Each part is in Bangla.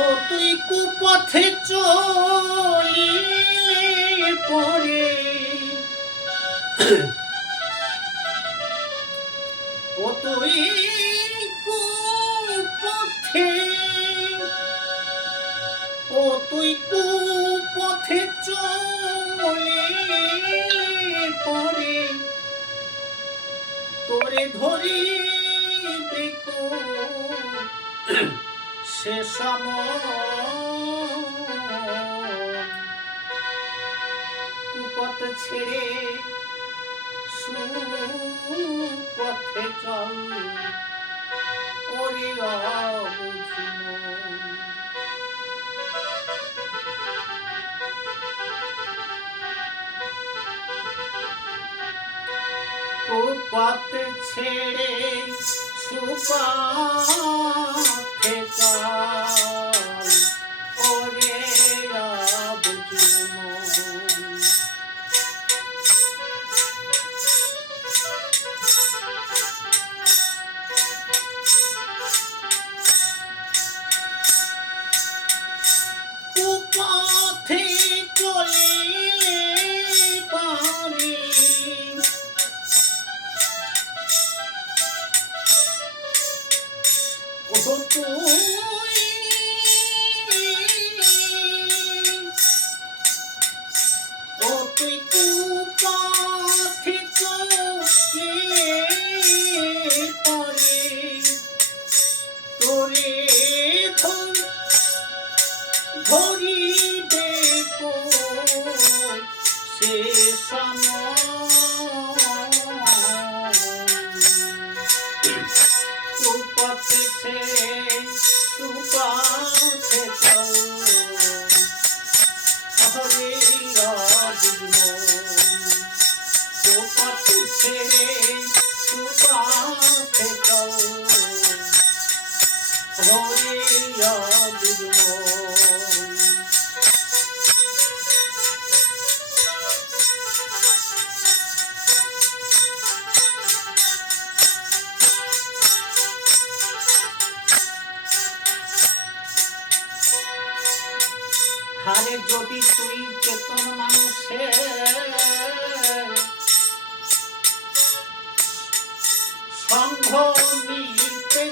ও তুই কুপথে চলিলে পরে। ও তুই কুপথে, ও তুই কুপথে চলিলে পরে। তোরে ধরি বৃক সে কুপথ ছেড়ে সুপথে চল। ওরে অবুঝিনো। কুপথ ছেড়ে সুপথে চল ওরে সুপথে সুপথে তুই চেতন মানুষের সঙ্গ নিতে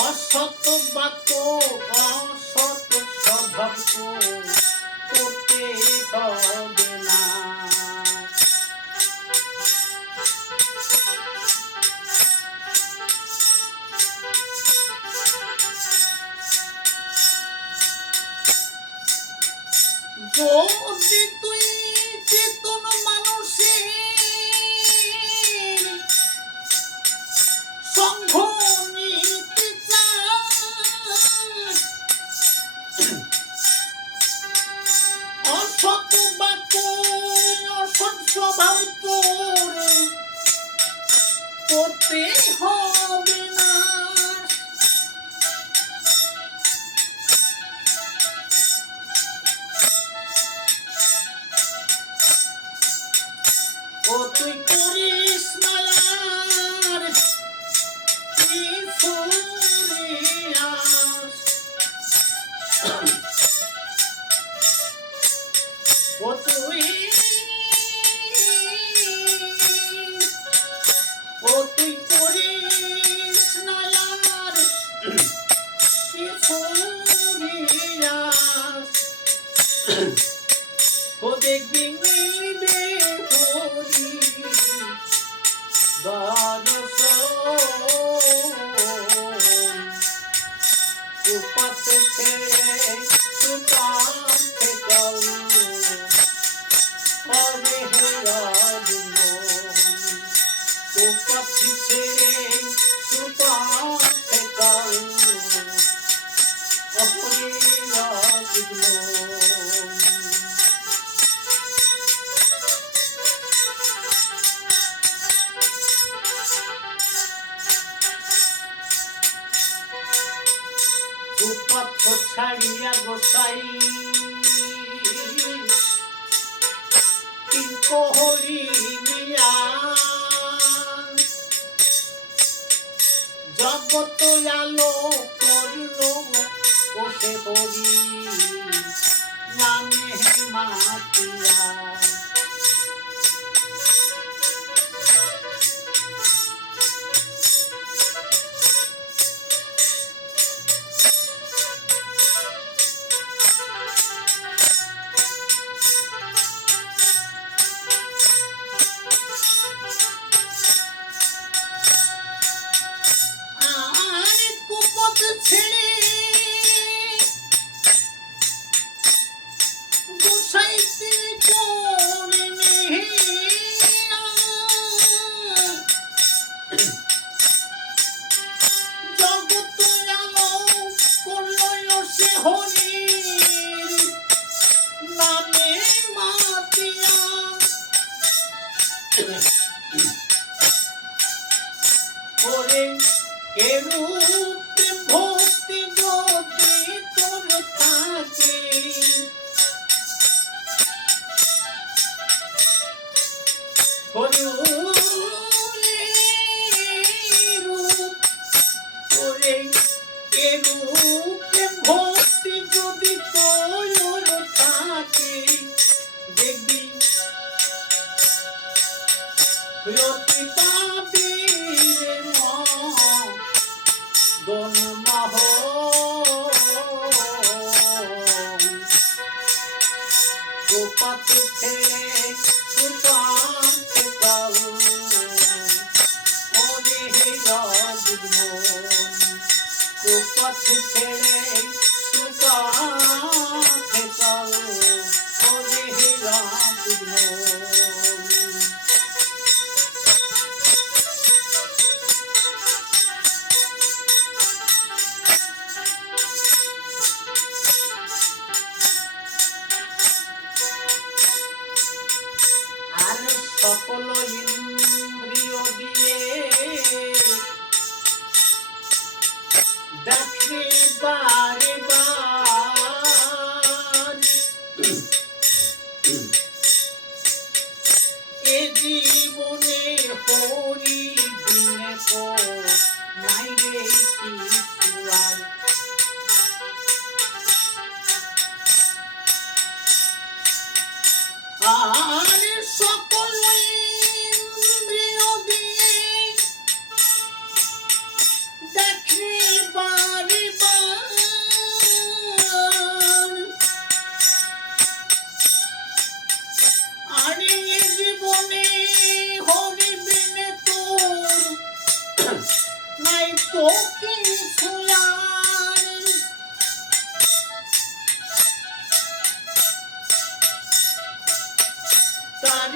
অসত বাক্য যদি নিয়া গোসাই। হরি নিয়া জগত আলো করল কোষে হরি নামে মাতিয়া হরির নামে মাতিয়া। ওরে এরূপ ভক্তি যদি তোর থাকে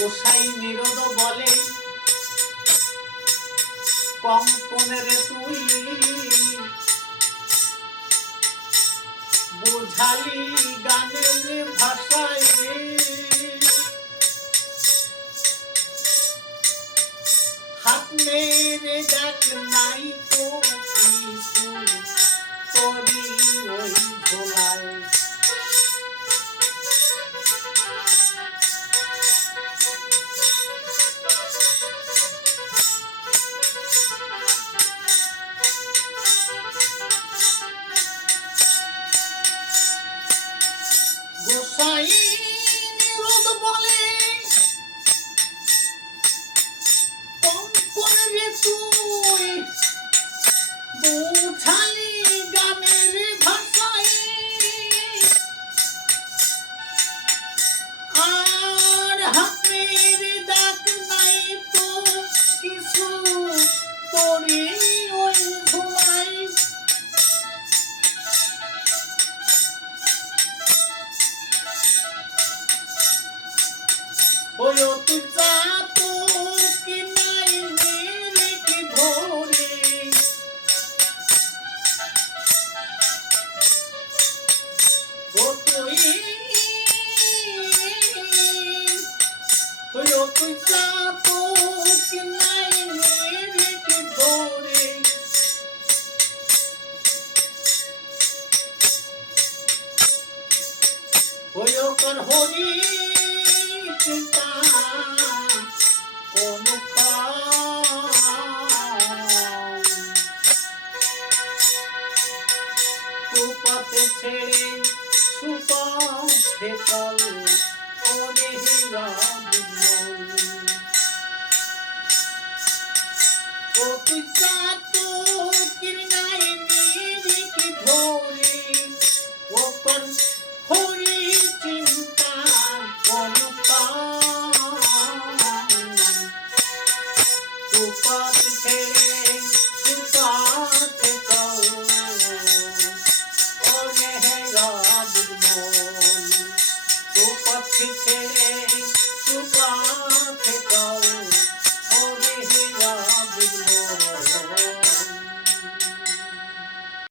গোসাই নিরদ বলে কঙ্কনের তুই বোঝালি গানের ভাষায়। হাত মেরে দেখ নাই তো তোরি ওই ভোলা সাইন রোদ বলে কর হরি চিন্তা কোন কুপথে ছেড়ে সুপথে চল Oh, we got